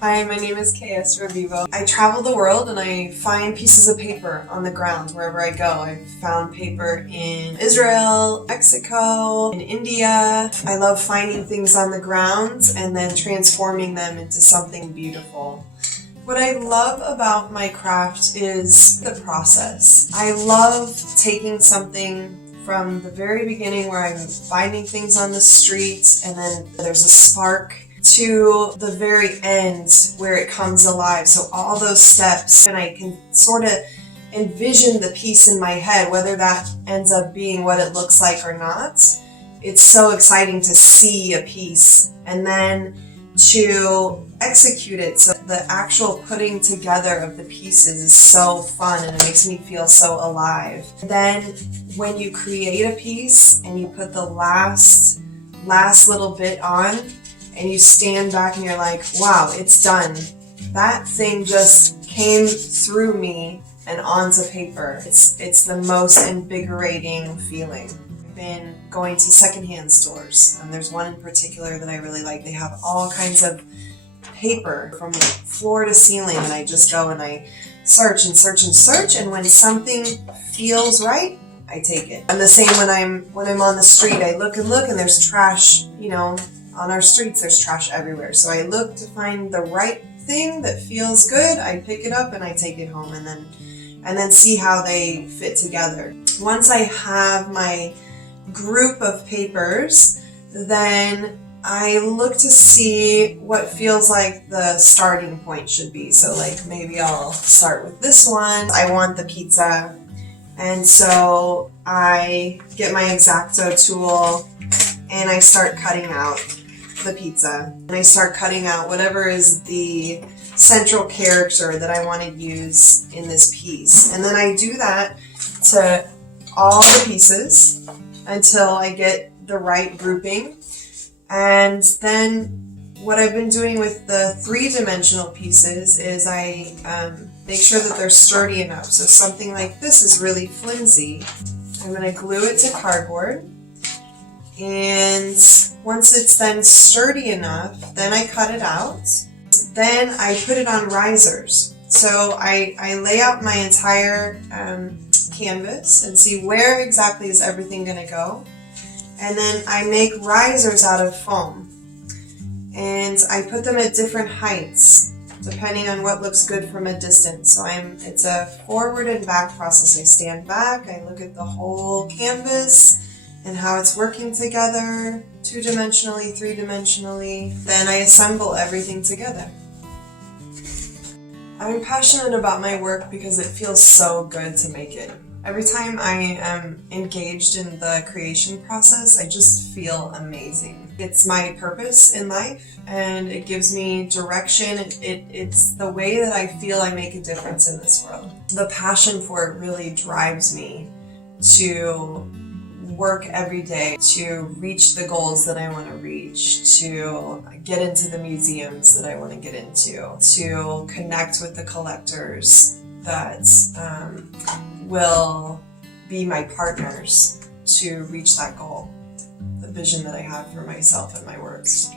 Hi, my name is KS Revivo. I travel the world and I find pieces of paper on the ground wherever I go. I've found paper in Israel, Mexico, in India. I love finding things on the ground and then transforming them into something beautiful. What I love about my craft is the process. I love taking something from the very beginning where I'm finding things on the street and then there's a spark to the very end where it comes alive. So all those steps, and I can sort of envision the piece in my head, whether that ends up being what it looks like or not. It's so exciting to see a piece and then to execute it. So the actual putting together of the pieces is so fun and it makes me feel so alive. Then when you create a piece and you put the last little bit on and you stand back and you're like, wow, it's done. That thing just came through me and onto paper. It's the most invigorating feeling. I've been going to secondhand stores. There's one in particular that I really like. They have all kinds of paper from floor to ceiling, and I just go and I search and search and search, and when something feels right, I take it. And the same when I'm on the street, I look and there's trash, on our streets there's trash everywhere. So I look to find the right thing that feels good, I pick it up and I take it home and then see how they fit together. Once I have my group of papers, then I look to see what feels like the starting point should be. So like maybe I'll start with this one. I want the pizza. And so I get my X-Acto tool and I start cutting out the pizza. And I start cutting out whatever is the central character that I want to use in this piece. And then I do that to all the pieces until I get the right grouping. And then what I've been doing with the three-dimensional pieces is I make sure that they're sturdy enough. So something like this is really flimsy. I'm going to glue it to cardboard. And once it's then sturdy enough, then I cut it out. Then I put it on risers. So I lay out my entire canvas and see where exactly is everything going to go. And then I make risers out of foam. And I put them at different heights, depending on what looks good from a distance. So it's a forward and back process. I stand back, I look at the whole canvas and how it's working together, two-dimensionally, three-dimensionally. Then I assemble everything together. I'm passionate about my work because it feels so good to make it. Every time I am engaged in the creation process, I just feel amazing. It's my purpose in life and it gives me direction. It's the way that I feel I make a difference in this world. The passion for it really drives me to work every day, to reach the goals that I want to reach, to get into the museums that I want to get into, to connect with the collectors that will be my partners to reach that goal, the vision that I have for myself and my works.